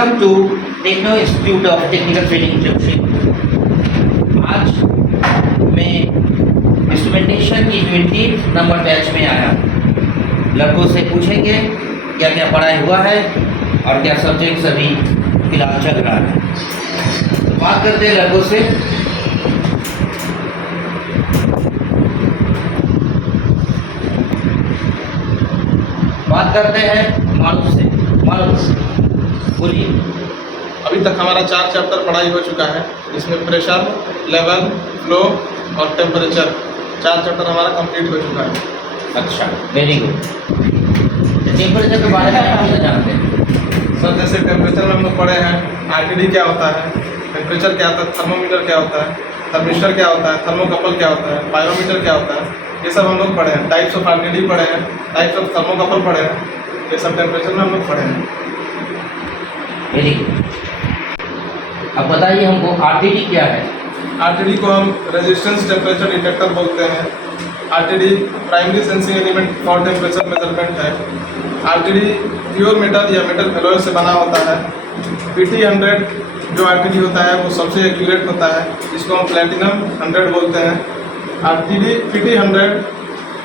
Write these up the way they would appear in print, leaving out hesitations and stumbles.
Welcome to techno institute of technical training Jamshedpur. आज मैं instrumentation की 20 नंबर बैच में आया। लड़कों से पूछेंगे क्या क्या पढ़ाई हुआ है और क्या सब्जेक्ट अभी फिलहाल चल रहा है। तो बात करते हैं लड़कों से। बात करते हैं मालूम से। मालूम बोलिए। अभी तक हमारा 4 चैप्टर पढ़ाई हो चुका है, जिसमें प्रेशर, लेवल, फ्लो और टेम्परेचर 4 चैप्टर हमारा कंप्लीट हो चुका है। अच्छा, वेरी गुड। टेम्परेचर के बारे में आप क्या जानते हैं? सर, जैसे टेम्परेचर में हम लोग पढ़े हैं आरटीडी क्या होता है, टेम्परेचर क्या होता है, थर्मोमीटर क्या होता है, थर्मिस्टर क्या होता है, थर्मोकपल क्या होता है, बायोमीटर क्या होता है, ये सब हम लोग पढ़े हैं। टाइप्स ऑफ आरटीडी पढ़े हैं, टाइप्स ऑफ थर्मोकपल पढ़े हैं, ये सब टेम्परेचर में हम लोग पढ़े हैं। Very good. अब बताइए हमको आरटीडी क्या है? आरटीडी को हम रेजिस्टेंस टेम्परेचर डिटेक्टर बोलते हैं। RTD primary sensing element for temperature measurement है। आरटीडी प्योर मेटल या मेटल एलॉय से बना होता है। PT100 जो आरटीडी होता है वो सबसे एक्यूरेट होता है, जिसको हम प्लेटिनम 100 बोलते हैं। आरटीडी PT100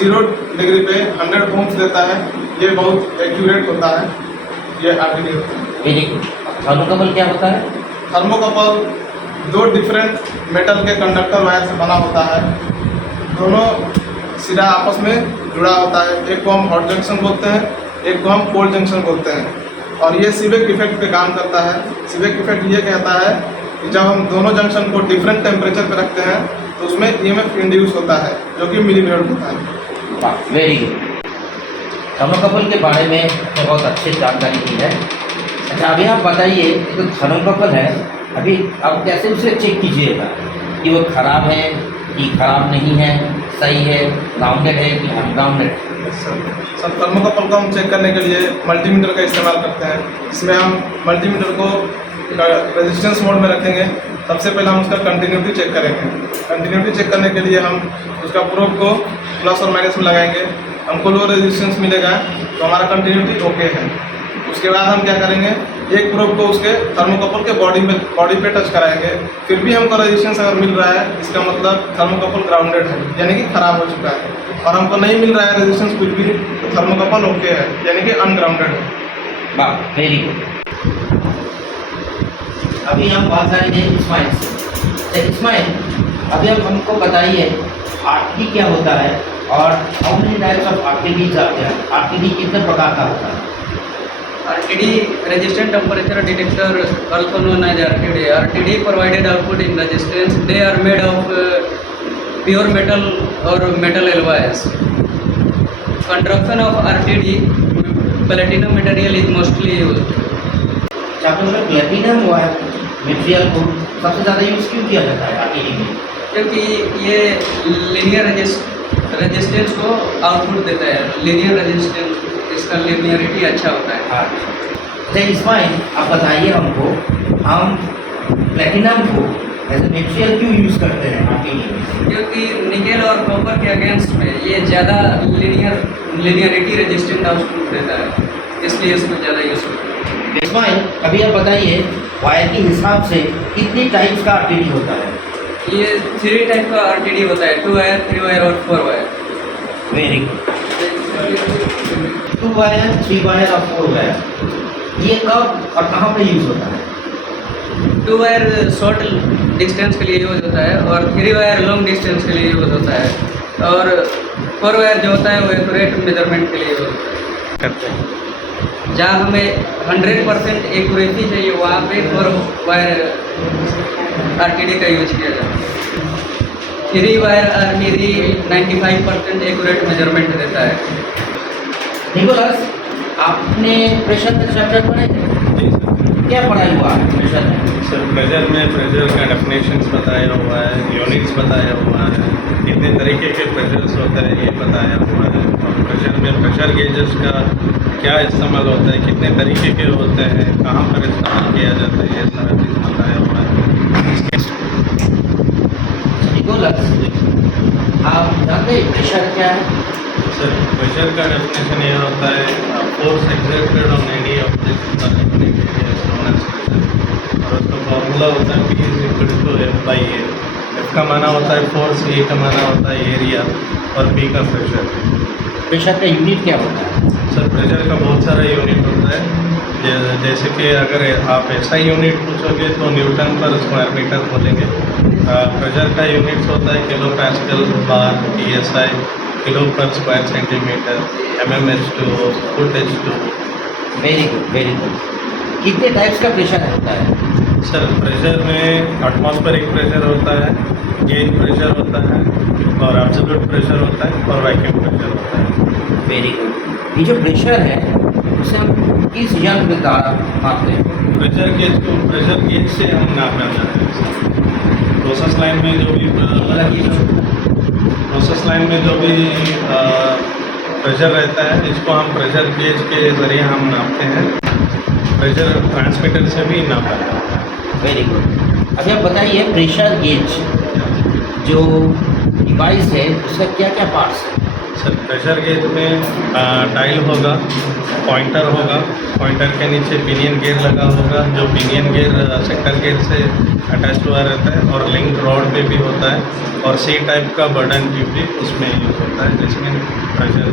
0 डिग्री पे 100 ओम्स देता है, ये बहुत एक्यूरेट होता है, ये आरटीडी होता है। Very good. थर्मोकपल क्या होता है? थर्मोकपल 2 डिफरेंट मेटल के कंडक्टर वायर से बना होता है। दोनों सिरा आपस में जुड़ा होता है। एक को हम हॉट जंक्शन बोलते हैं, एक को हम कोल्ड जंक्शन बोलते हैं। और ये सीबेक इफेक्ट पे काम करता है। सीबेक इफेक्ट ये कहता है कि जब हम दोनों जंक्शन को डिफरेंट टेम्परेचर पे रखते हैं तो उसमें EMF इंड्यूस होता है, जो कि मिलीवोल्ट होता है। वाह, वेरी गुड। थर्मोकपल के बारे में बहुत अच्छी जानकारी दी है। अच्छा, अभी आप बताइए, तो थर्मोकपल है, अभी आप कैसे उसे चेक कीजिएगा कि वो ख़राब है कि ख़राब नहीं है, सही है, ग्राउंडेड है कि अनग्राउंडेड है? सर, थर्मोकपल को हम चेक करने के लिए मल्टीमीटर का इस्तेमाल करते हैं। इसमें हम मल्टीमीटर को रेजिस्टेंस मोड में रखेंगे। सबसे पहले हम उसका कंटिन्यूटी चेक करेंगे। कंटिन्यूटी चेक करने के लिए हम उसका प्रोब को प्लस और माइनस में लगाएंगे। हमको लो रेजिस्टेंस मिलेगा तो हमारा कंटिन्यूटी ओके है। उसके बाद हम क्या करेंगे, एक प्रोब को उसके थर्मोकपल के बॉडी पे टच कराएंगे। फिर भी हमको रेजिस्टेंस अगर मिल रहा है, इसका मतलब थर्मोकपल ग्राउंडेड है, यानी कि खराब हो चुका है। और हमको नहीं मिल रहा है रेजिस्टेंस कुछ भी, तो थर्मोकपल ओके है, यानी कि अनग्राउंडेड है। वाह, वेरी गुड। अभी हम बात करेंगे इस्माइल से। इस्माइल, अभी आप हमको बताइए आरटीडी क्या होता है और हाउ मेनी टाइप्स ऑफ आरटीडीज आते हैं? आरटीडी कितने प्रकार का होता है? RTD resistant temperature detector, also known as RTD. RTD provided output in resistance. They are made of pure metal or metal alloys. Construction of RTD, platinum material is mostly used. चाहे platinum material को सबसे ज़्यादा use क्यों किया जाता है RTD में? क्योंकि ये लीनियर रेजिस्टेंस को आउटपुट देता है। लीनियर रेजिस्टेंस, इसका लीनियरिटी अच्छा होता है। अच्छा इस्माइल, आप बताइए हमको, हम प्लेटिनम को एज ए मटेरियल क्यों यूज़ करते हैं आरटीडी में? क्योंकि निकेल और कॉपर के अगेंस्ट में ये ज़्यादा लीनियरिटी रेजिस्टेंट आउटपुट देता है, इसलिए इसको ज़्यादा यूज़ करते हैं। इस्माइल, अभी आप बताइए वायर के हिसाब से कितनी टाइप्स का आरटीडी होता है? ये 3 टाइप का आरटीडी होता है, 2 वायर, 3 वायर और 4 wire. Very good. 2 wire, 3 wire और 4 वायर, ये कब और कहाँ पे यूज़ होता है? 2 वायर शॉर्ट डिस्टेंस के लिए यूज़ होता है और 3 वायर लॉन्ग डिस्टेंस के लिए यूज़ होता है। और 4 वायर जो होता है वो एक्यूरेट मेजरमेंट के लिए यूज़ करते हैं। जहाँ हमें 100% एक्यूरेसी चाहिए, वहाँ पे 4 वायर आरटीडी का यूज किया जाता है। 3 वायर आरटीडी 95% एक्यूरेट मेजरमेंट देता है। निकोलस, आपने प्रेशर का चैप्टर पढ़े थे? क्या पढ़ाई हुआ है प्रेशर में? सर, प्रेशर का डेफिनेशंस बताया हुआ है, यूनिट्स बताया हुआ है, कितने तरीके के प्रेशर्स होते हैं ये बताया हुआ है। और प्रेशर में प्रेशर गेजेस का क्या इस्तेमाल होता है, कितने तरीके के होते हैं, कहाँ पर इस्तेमाल किया जाता है, ये सारा चीज़ बताया हुआ है। निकोलस, आप जानते हैं प्रेशर क्या है? सर प्रेशर का डेफिनेशन ये होता है force exerted on any object और उसका फॉर्मूला होता है P is equal to F/A। F का माना होता है फोर्स, A का माना होता है एरिया और P का प्रेशर। प्रेशर का यूनिट क्या होता है? सर प्रेशर का बहुत सारा यूनिट होता है, जैसे कि अगर आप ऐसा यूनिट पूछोगे तो न्यूटन पर स्क्वायर मीटर बोलेंगे। प्रेशर का यूनिट्स होता है किलो पास्कल, बार, PSI, किलो पर square centimetre, mmH2, foot H2। Very good, very good. कितने टाइप्स का प्रेशर होता है? सर प्रेशर में एटमॉस्फेरिक प्रेशर होता है, गेज प्रेशर होता है और एब्सोल्यूट प्रेशर होता है और वैक्यूम प्रेशर होता है। Very good. ये जो प्रेशर है उसे हम किस यंत्र के द्वारा मापते हैं? प्रेशर गेज से हम नापना चाहते हैं। प्रोसेस लाइन में जो भी प्रेशर रहता है इसको हम प्रेशर गेज के ज़रिए हम नापते हैं। प्रेशर ट्रांसमीटर से भी नापा जाता है। Very good. अभी आप बताइए प्रेशर गेज जो डिवाइस है उसका क्या क्या पार्ट्स है? सर प्रेशर गेज में डायल होगा, पॉइंटर होगा, पॉइंटर के नीचे पिनियन गियर लगा होगा, जो पिनियन गियर सेक्टर गियर से अटैच हुआ रहता है और लिंक रॉड पे भी होता है और C टाइप का बर्डन ट्यूब भी उसमें यूज होता है जिसमें प्रेशर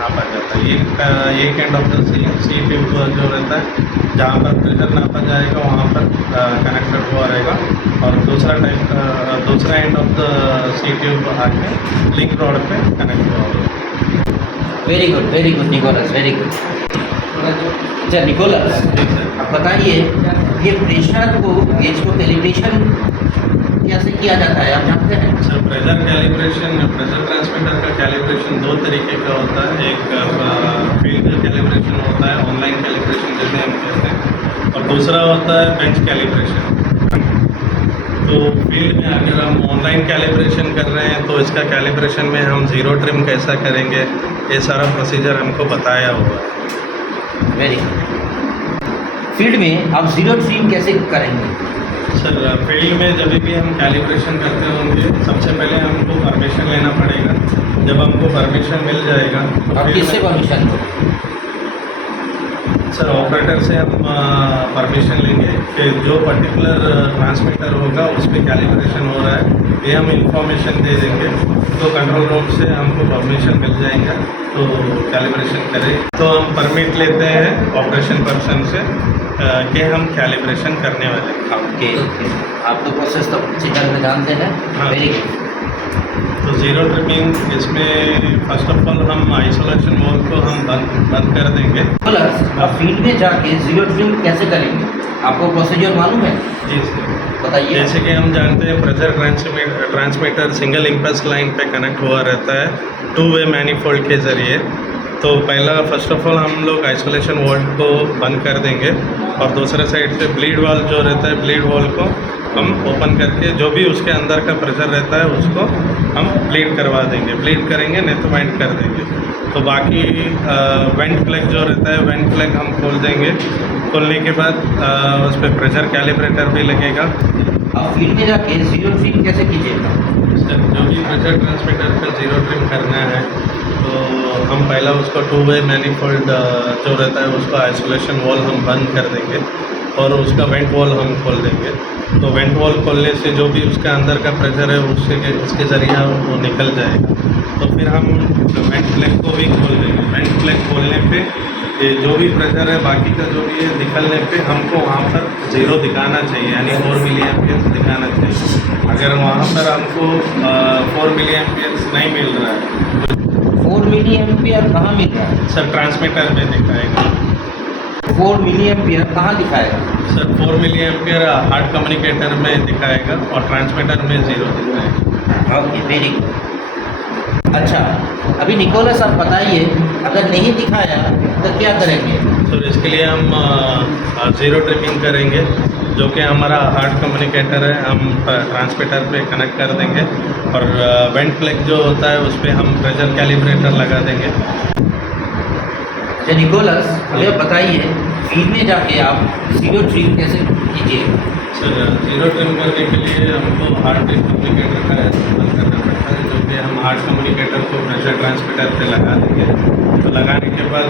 नापा जाता है। एक and of the C tube जो रहता है जहाँ पर प्रेशर नापा जाएगा वहाँ पर कनेक्टेड हुआ रहेगा और दूसरा end of the C tube आके लिंक रॉड पे कनेक्ट हुआ होगा। Very good Nicholas, very good. अच्छा निकोलस, अब बताइए ये प्रेशर को गेज को कैलिब्रेशन कैसे किया जाता है, आप जानते हैं? सर प्रेशर ट्रांसमीटर का कैलिब्रेशन दो तरीके का होता है। एक फील्ड कैलिब्रेशन होता है, ऑनलाइन कैलिब्रेशन जैसे हम कहते हैं, और दूसरा होता है बेंच कैलिब्रेशन। तो फील्ड में अगर हम ऑनलाइन कैलिब्रेशन कर रहे हैं तो इसका कैलिब्रेशन में हम ज़ीरो ट्रिम कैसा करेंगे ये सारा प्रोसीजर हमको बताया हुआ है। Very good. फील्ड में आप जीरो ट्रिम कैसे करेंगे? सर फील्ड में जब भी हम कैलिब्रेशन करते होंगे सबसे पहले हमको परमिशन लेना पड़ेगा। जब हमको परमिशन मिल जाएगा तो आप किससे परमिशन लो? सर ऑपरेटर से हम परमिशन लेंगे कि जो पर्टिकुलर ट्रांसमीटर होगा उस पर कैलिब्रेशन हो रहा है ये हम इंफॉर्मेशन दे देंगे तो कंट्रोल रूम से हमको परमिशन मिल जाएगा तो कैलिब्रेशन करें। तो हम परमिट लेते हैं ऑपरेशन पर्सन से कि हम कैलिब्रेशन करने वाले हैं। ओके, आप तो प्रोसेस तो अच्छी तरह से जानते हैं। हाँ। Very good. तो ज़ीरो ट्रिमिंग इसमें फर्स्ट ऑफ ऑल हम आइसोलेशन वॉल को हम बंद कर देंगे। प्लस आप फील्ड में जाके जीरो ट्रिम कैसे करेंगे, आपको प्रोसीजर मालूम है? जी सर बताइए। जैसे कि हम जानते हैं pressure transmitter single impulse line पे कनेक्ट हुआ रहता है 2-वे मैनिफोल्ड के ज़रिए। तो पहला फर्स्ट ऑफ ऑल हम लोग आइसोलेशन वॉल्व को बंद कर देंगे और दूसरे साइड से ब्लीड वाल्व जो रहता है ब्लीड वाल्व को हम ओपन करके जो भी उसके अंदर का प्रेशर रहता है उसको हम ब्लीड करवा देंगे, ब्लीड करेंगे नहीं तो वेंट कर देंगे। तो बाकी वेंट प्लग जो रहता है वेंट प्लग हम खोल देंगे। खोलने के बाद उस पर प्रेशर कैलिब्रेटर भी लगेगा। आप फील्ड में जाके जीरो ट्रिम कैसे कीजिएगा? सर जो भी प्रेशर ट्रांसमीटर का ज़ीरो ट्रिम करना है तो हम पहला उसको 2-वे मैनिफोल्ड जो रहता है उसका आइसोलेशन वॉल हम बंद कर देंगे और उसका वेंट वॉल हम खोल देंगे। तो वेंट वॉल खोलने से जो भी उसके अंदर का प्रेशर है उसके ज़रिए वो निकल जाएगा। तो फिर हम वेंट प्लग को भी खोल देंगे। वेंट प्लग खोलने पे ये जो भी प्रेशर है बाकी का जो भी है निकलने पे हमको वहाँ पर ज़ीरो दिखाना चाहिए यानी 4 मिलीएम्पियर दिखाना चाहिए। अगर वहाँ पर हमको 4 मिलीएम्पियर नहीं मिल रहा है 4 मिलीएम्पियर कहाँ मिल रहा है? सर ट्रांसमीटर में दिखाएगा। 4 मिलीएम्पियर कहाँ दिखाएगा? सर 4 मिलीएम्पियर हार्ड कम्युनिकेटर में दिखाएगा और ट्रांसमीटर में 0 दिखाएगा। Okay, very good. अच्छा, अभी निकोलस आप बताइए अगर नहीं दिखाया तो क्या करेंगे? तो इसके लिए हम ज़ीरो ट्रिपिंग करेंगे जो कि हमारा हार्ड कम्युनिकेटर है हम ट्रांसमीटर पे कनेक्ट कर देंगे और वेंट प्लग जो होता है उस पर हम प्रेशर कैलिब्रेटर लगा देंगे। तो निकोलस हमें बताइए फील्ड में जाके आप जीरो ट्रिम कैसे कीजिए। सर जीरो ट्रिम करने के लिए हमको हार्ड डिस्क कम्युनिकेटर का इस्तेमाल करना पड़ता है। जो कि हम हार्ड कम्युनिकेटर को प्रेशर ट्रांसमीटर पे लगा देंगे, तो लगाने के बाद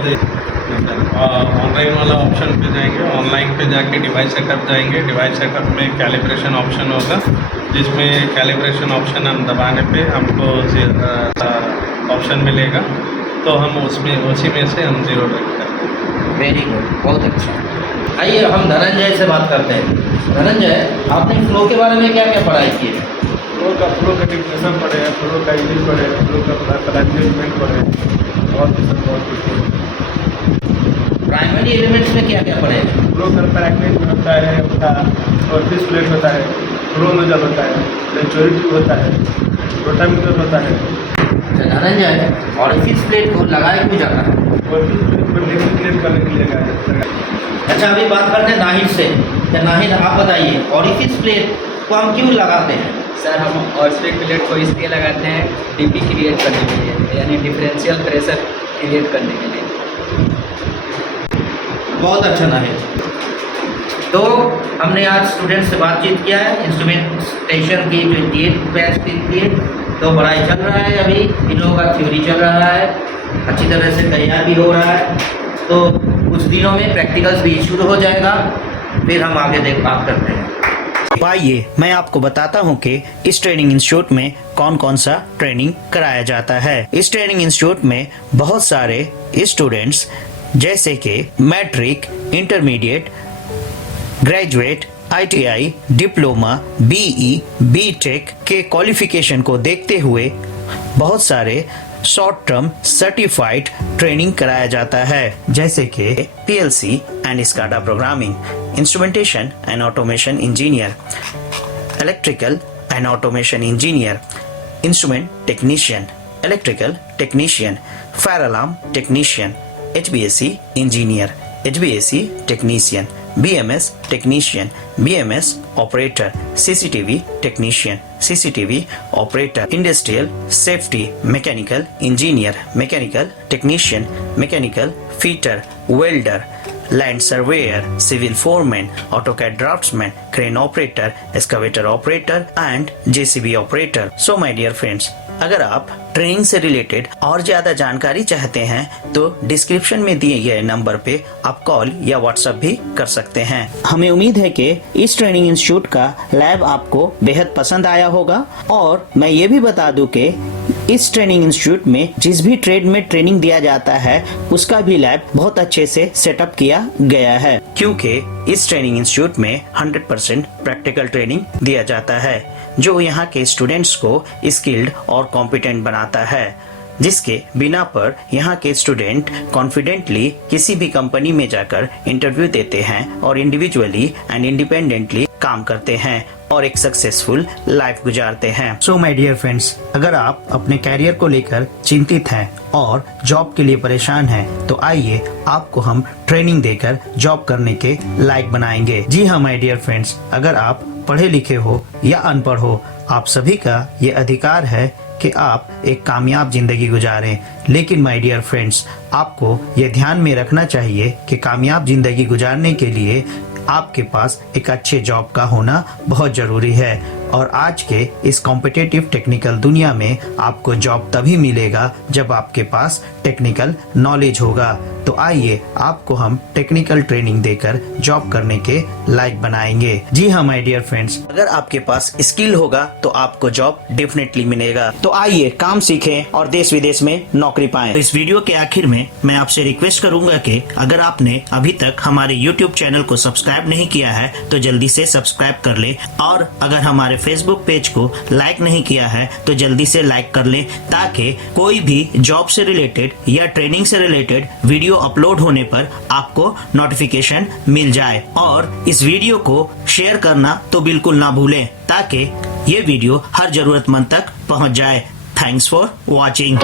ऑनलाइन वाला ऑप्शन पे जाएंगे। ऑनलाइन पे जाके डिवाइस सेटअप जाएंगे। डिवाइस सेटअप में कैलिब्रेशन ऑप्शन होगा, जिसमें कैलिब्रेशन ऑप्शन हम दबाने पे हमको ऑप्शन मिलेगा, तो हम उसमें उसी में से हम जीरो ट्रिम करते हैं। वेरी गुड, बहुत अच्छा। आइए हम धनंजय से बात करते हैं। धनंजय, आपने फ्लो के बारे में क्या क्या पढ़ाई की है? फ्लो का डिफिनेशन पढ़े हैं, फ्लो का यूज पढ़े, फ्लो का प्लानिंग पढ़े और भी सब बहुत कुछ। प्राइमरी एलिमेंट्स में क्या क्या पढ़े हैं? फ्लो का में होता है और फिश प्लेट होता है, फ्लो नोजल होता है, मेच्योरिटी होता है, रोटामीटर होता है। धनंजय, ऑरिफिस प्लेट को लगाया क्यों जाता है? और फिश प्लेट को डेमोन्स्ट्रेट करने के लिए लगाया जाता है। अच्छा, अभी बात करते हैं नाहिद से। क्या नाहिद, आप बताइए ऑरिफिस प्लेट को हम क्यों लगाते हैं? सर हम ऑरिफिस प्लेट को इसलिए लगाते हैं डीपी क्रिएट करने के लिए, यानी डिफरेंशियल प्रेशर क्रिएट करने के लिए। बहुत अच्छा नाहिद। तो हमने आज स्टूडेंट से बातचीत किया है, इंस्ट्रूमेंटेशन की 28 बैच के लिए। तो पढ़ाई चल रहा है, अभी इन लोगों का थ्योरी चल रहा है, अच्छी तरह से तैयार भी हो रहा है। तो कुछ दिनों में प्रैक्टिकल्स भी शुरू हो जाएगा, फिर हम आगे बात करते हैं। आइए मैं आपको बताता हूं कि इस ट्रेनिंग इंस्टीट्यूट में कौन कौन सा ट्रेनिंग कराया जाता है। इस ट्रेनिंग इंस्टीट्यूट में बहुत सारे स्टूडेंट्स जैसे कि matric, intermediate, graduate, ITI, diploma, BE, BTech के क्वालिफिकेशन को देखते हुए बहुत सारे शॉर्ट टर्म सर्टिफाइड ट्रेनिंग कराया जाता है, जैसे कि PLC and SCADA programming, instrumentation and automation engineer, electrical and automation engineer, instrument technician, electrical technician, fire alarm technician, HVAC engineer, HVAC technician, BMS technician, BMS operator, CCTV technician, CCTV operator, industrial safety mechanical engineer, mechanical technician, mechanical fitter, welder, land surveyor, civil foreman, AutoCAD draftsman, crane operator, excavator operator and JCB operator. So my dear friends, अगर आप training से related और ज्यादा जानकारी चाहते हैं तो description में दिए गए नंबर पे आप कॉल या व्हाट्सएप भी कर सकते हैं। हमें उम्मीद है कि इस ट्रेनिंग इंस्टीट्यूट का लैब आपको बेहद पसंद आया होगा, और मैं ये भी बता दूं कि इस ट्रेनिंग इंस्टीट्यूट में जिस भी ट्रेड में ट्रेनिंग दिया जाता है उसका भी लैब बहुत अच्छे से सेटअप किया गया है, क्योंकि इस ट्रेनिंग इंस्टीट्यूट में 100% प्रैक्टिकल ट्रेनिंग दिया जाता है, जो यहाँ के स्टूडेंट्स को स्किल्ड और कॉम्पिटेंट बनाता है, जिसके बिना पर यहाँ के स्टूडेंट कॉन्फिडेंटली किसी भी कंपनी में जाकर इंटरव्यू देते हैं और इंडिविजुअली एंड इंडिपेंडेंटली काम करते हैं और एक सक्सेसफुल लाइफ गुजारते हैं। सो माय डियर फ्रेंड्स, अगर आप अपने कैरियर को लेकर चिंतित हैं और जॉब के लिए परेशान हैं, तो आइए आपको हम ट्रेनिंग देकर जॉब करने के लायक बनाएंगे। जी हाँ माय डियर फ्रेंड्स, अगर आप पढ़े लिखे हो या अनपढ़ हो, आप सभी का ये अधिकार है कि आप एक कामयाब जिंदगी गुजारें। लेकिन माय डियर फ्रेंड्स, आपको ये ध्यान में रखना चाहिए कि कामयाब जिंदगी गुजारने के लिए आपके पास एक अच्छे जॉब का होना बहुत जरूरी है, और आज के इस कॉम्पिटिटिव टेक्निकल दुनिया में आपको जॉब तभी मिलेगा जब आपके पास टेक्निकल नॉलेज होगा। तो आइए आपको हम टेक्निकल ट्रेनिंग देकर जॉब करने के लायक बनाएंगे। जी हाँ माय डियर फ्रेंड्स, अगर आपके पास स्किल होगा तो आपको जॉब डेफिनेटली मिलेगा। तो आइए काम सीखें और देश विदेश में नौकरी पाएं। तो इस वीडियो के आखिर में मैं आपसे रिक्वेस्ट करूंगा कि अगर आपने अभी तक हमारे YouTube चैनल को सब्सक्राइब नहीं किया है तो जल्दी से सब्सक्राइब कर ले, और अगर हमारे फेसबुक पेज को लाइक नहीं किया है तो जल्दी से लाइक कर ले, ताकि कोई भी जॉब से रिलेटेड या ट्रेनिंग से रिलेटेड वीडियो अपलोड होने पर आपको नोटिफिकेशन मिल जाए। और इस वीडियो को शेयर करना तो बिल्कुल ना भूलें, ताकि ये वीडियो हर जरूरतमंद तक पहुंच जाए। Thanks for watching.